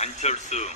안철수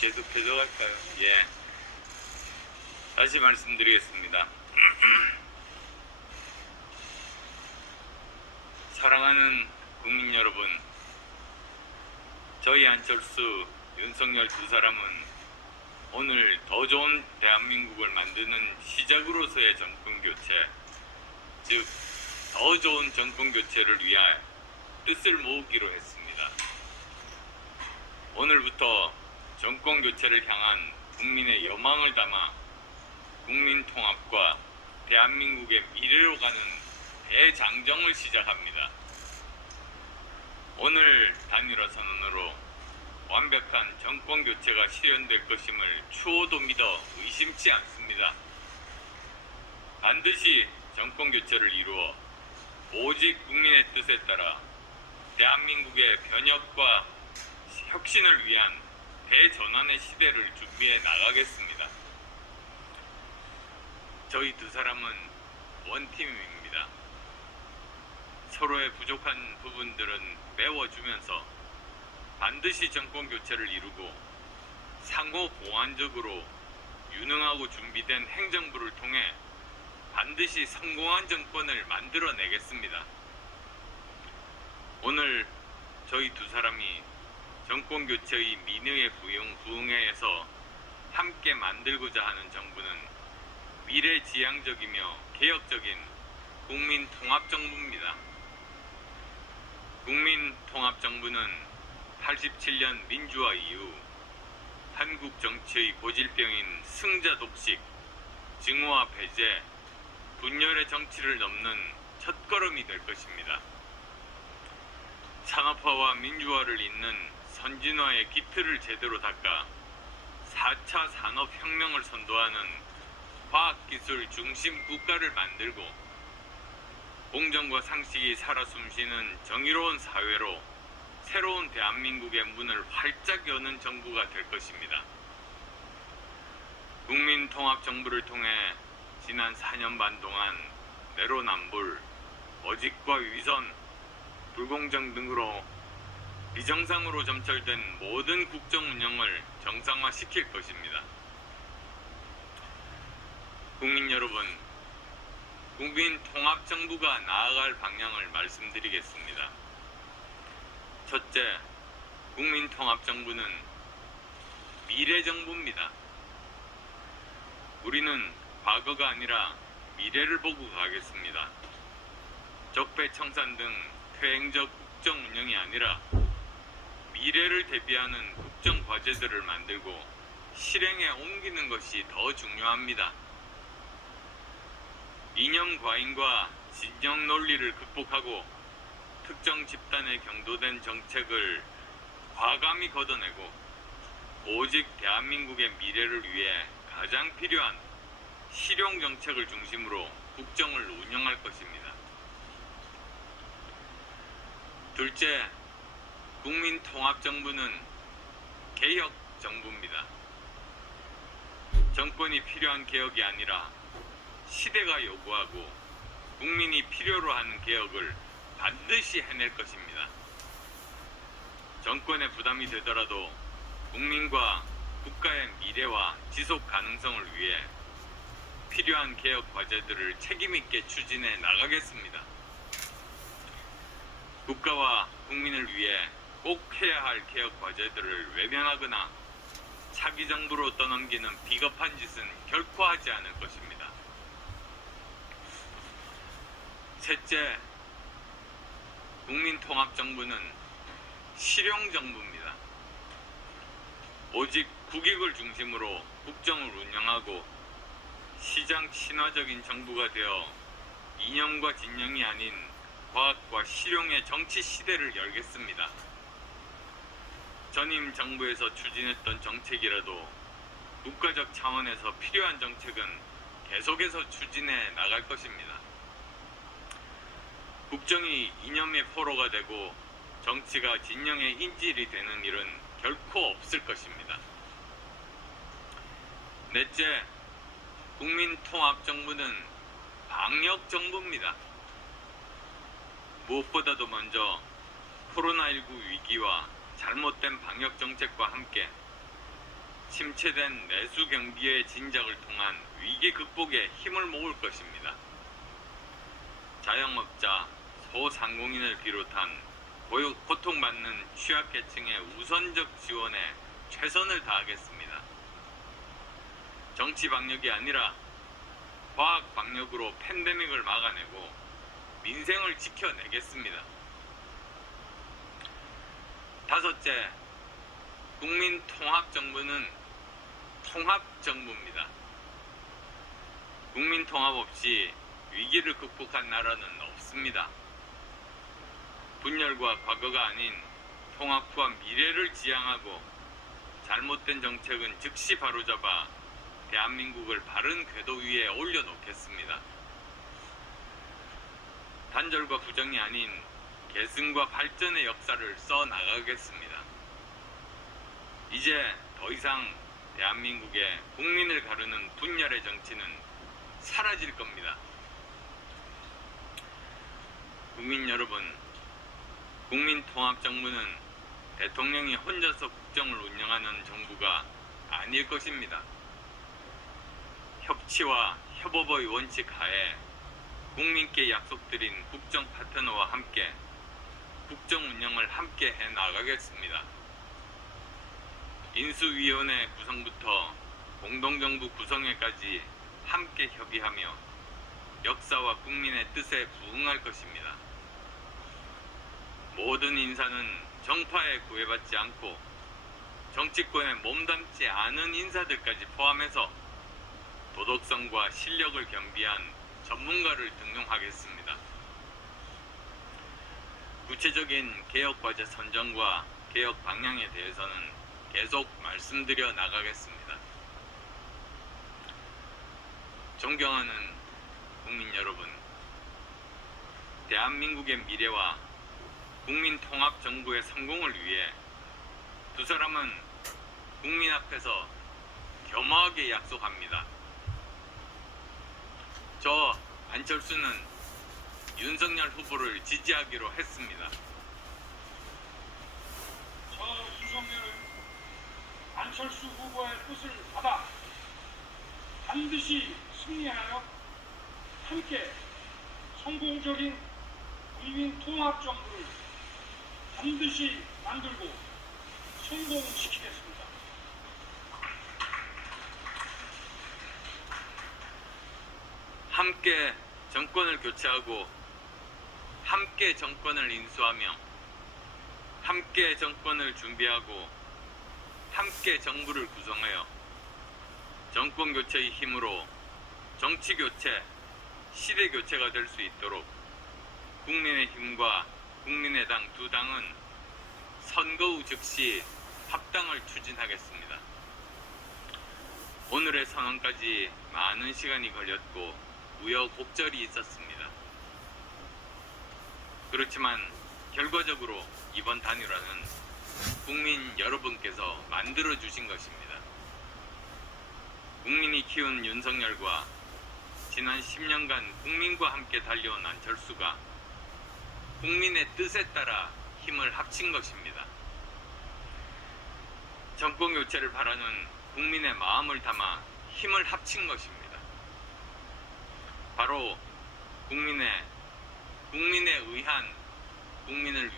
계속 가져갈까요? 예. 다시 말씀드리겠습니다. 사랑하는 국민 여러분, 저희 안철수, 윤석열 두 사람은 오늘 더 좋은 대한민국을 만드는 시작으로서의 정권교체, 즉 더 좋은 정권교체를 위하여 뜻을 모으기로 했습니다. 오늘부터 정권교체를 향한 국민의 여망을 담아 국민통합과 대한민국의 미래로 가는 대장정을 시작합니다. 오늘 단일화 선언으로 완벽한 정권교체가 실현될 것임을 추호도 믿어 의심치 않습니다. 반드시 정권교체를 이루어 오직 국민의 뜻에 따라 대한민국의 변혁과 혁신을 위한 대전환의 시대를 준비해 나가겠습니다. 저희 두 사람은 원팀입니다. 서로의 부족한 부분들은 메워주면서 반드시 정권교체를 이루고 상호 보완적으로 유능하고 준비된 행정부를 통해 반드시 성공한 정권을 만들어내겠습니다. 오늘 저희 두 사람이 정권교체의 민의에 부응해서 함께 만들고자 하는 정부는 미래지향적이며 개혁적인 국민통합정부입니다. 국민통합정부는 87년 민주화 이후 한국 정치의 고질병인 승자 독식, 증오와 배제, 분열의 정치를 넘는 첫걸음이 될 것입니다. 산업화와 민주화를 잇는 선진화의 기틀을 제대로 닦아 4차 산업혁명을 선도하는 과학기술 중심 국가를 만들고 공정과 상식이 살아 숨쉬는 정의로운 사회로 새로운 대한민국의 문을 활짝 여는 정부가 될 것입니다. 국민통합정부를 통해 지난 4년 반 동안 내로남불, 어직과 위선, 불공정 등으로 비정상으로 점철된 모든 국정 운영을 정상화시킬 것입니다. 국민 여러분, 국민통합정부가 나아갈 방향을 말씀드리겠습니다. 첫째, 국민통합정부는 미래정부입니다. 우리는 과거가 아니라 미래를 보고 가겠습니다. 적폐청산 등 퇴행적 국정 운영이 아니라 미래를 대비하는 국정 과제들을 만들고 실행에 옮기는 것이 더 중요합니다. 이념 과잉과 진영 논리를 극복하고 특정 집단에 경도된 정책을 과감히 걷어내고 오직 대한민국의 미래를 위해 가장 필요한 실용 정책을 중심으로 국정을 운영할 것입니다. 둘째, 국민통합정부는 개혁정부입니다. 정권이 필요한 개혁이 아니라 시대가 요구하고 국민이 필요로 하는 개혁을 반드시 해낼 것입니다. 정권의 부담이 되더라도 국민과 국가의 미래와 지속 가능성을 위해 필요한 개혁 과제들을 책임있게 추진해 나가겠습니다. 국가와 국민을 위해 꼭 해야 할 개혁 과제들을 외면하거나 차기 정부로 떠넘기는 비겁한 짓은 결코 하지 않을 것입니다. 셋째, 국민통합정부는 실용정부입니다. 오직 국익을 중심으로 국정을 운영하고 시장 친화적인 정부가 되어 이념과 진영이 아닌 과학과 실용의 정치 시대를 열겠습니다. 전임 정부에서 추진했던 정책이라도 국가적 차원에서 필요한 정책은 계속해서 추진해 나갈 것입니다. 국정이 이념의 포로가 되고 정치가 진영의 인질이 되는 일은 결코 없을 것입니다. 넷째, 국민통합정부는 방역정부입니다. 무엇보다도 먼저 코로나19 위기와 잘못된 방역 정책과 함께 침체된 내수 경기의 진작을 통한 위기 극복에 힘을 모을 것입니다. 자영업자, 소상공인을 비롯한 고통받는 취약계층의 우선적 지원에 최선을 다하겠습니다. 정치 방역이 아니라 과학 방역으로 팬데믹을 막아내고 민생을 지켜내겠습니다. 다섯째, 국민통합정부는 통합정부입니다. 국민통합 없이 위기를 극복한 나라는 없습니다. 분열과 과거가 아닌 통합과 미래를 지향하고 잘못된 정책은 즉시 바로잡아 대한민국을 바른 궤도 위에 올려놓겠습니다. 단절과 부정이 아닌 계승과 발전의 역사를 써나가겠습니다. 이제 더 이상 대한민국의 국민을 가르는 분열의 정치는 사라질 겁니다. 국민 여러분, 국민통합정부는 대통령이 혼자서 국정을 운영하는 정부가 아닐 것입니다. 협치와 협업의 원칙 하에 국민께 약속드린 국정 파트너와 함께 국정 운영을 함께 해 나가겠습니다. 인수위원회 구성부터 공동정부 구성회까지 함께 협의하며 역사와 국민의 뜻에 부응할 것입니다. 모든 인사는 정파에 구애받지 않고 정치권에 몸담지 않은 인사들까지 포함해서 도덕성과 실력을 겸비한 전문가를 등용하겠습니다. 구체적인 개혁과제 선정과 개혁 방향에 대해서는 계속 말씀드려 나가겠습니다. 존경하는 국민 여러분, 대한민국의 미래와 국민통합정부의 성공을 위해 두 사람은 국민 앞에서 겸허하게 약속합니다. 저 안철수는 윤석열 후보를 지지하기로 했습니다. 저 윤석열은 안철수 후보의 뜻을 받아 반드시 승리하여 함께 성공적인 국민통합정부를 반드시 만들고 성공시키겠습니다. 함께 정권을 교체하고 함께 정권을 인수하며 함께 정권을 준비하고 함께 정부를 구성하여 정권 교체의 힘으로 정치 교체, 시대 교체가 될 수 있도록 국민의힘과 국민의당 두 당은 선거 후 즉시 합당을 추진하겠습니다. 오늘의 선언까지 많은 시간이 걸렸고 우여곡절이 있었습니다. 그렇지만 결과적으로 이번 단일화는 국민 여러분께서 만들어 주신 것입니다. 국민이 키운 윤석열과 지난 10년간 국민과 함께 달려온 안철수가 국민의 뜻에 따라 힘을 합친 것입니다. 정권 교체를 바라는 국민의 마음을 담아 힘을 합친 것입니다. 바로 국민을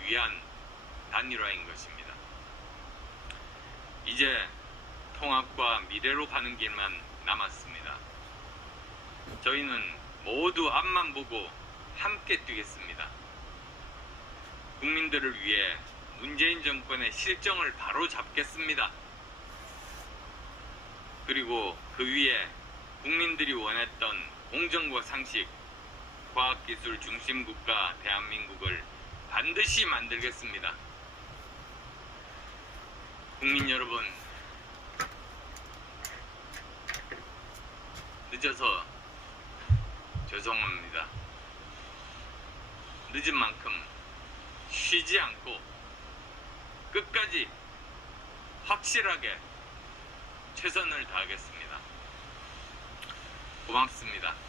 위한 단일화인 것입니다. 이제 통합과 미래로 가는 길만 남았습니다. 저희는 모두 앞만 보고 함께 뛰겠습니다. 국민들을 위해 문재인 정권의 실정을 바로 잡겠습니다. 그리고 그 위에 국민들이 원했던 공정과 상식, 과학기술 중심 국가 대한민국을 반드시 만들겠습니다. 국민 여러분, 늦어서 죄송합니다. 늦은 만큼 쉬지 않고 끝까지 확실하게 최선을 다하겠습니다. 고맙습니다.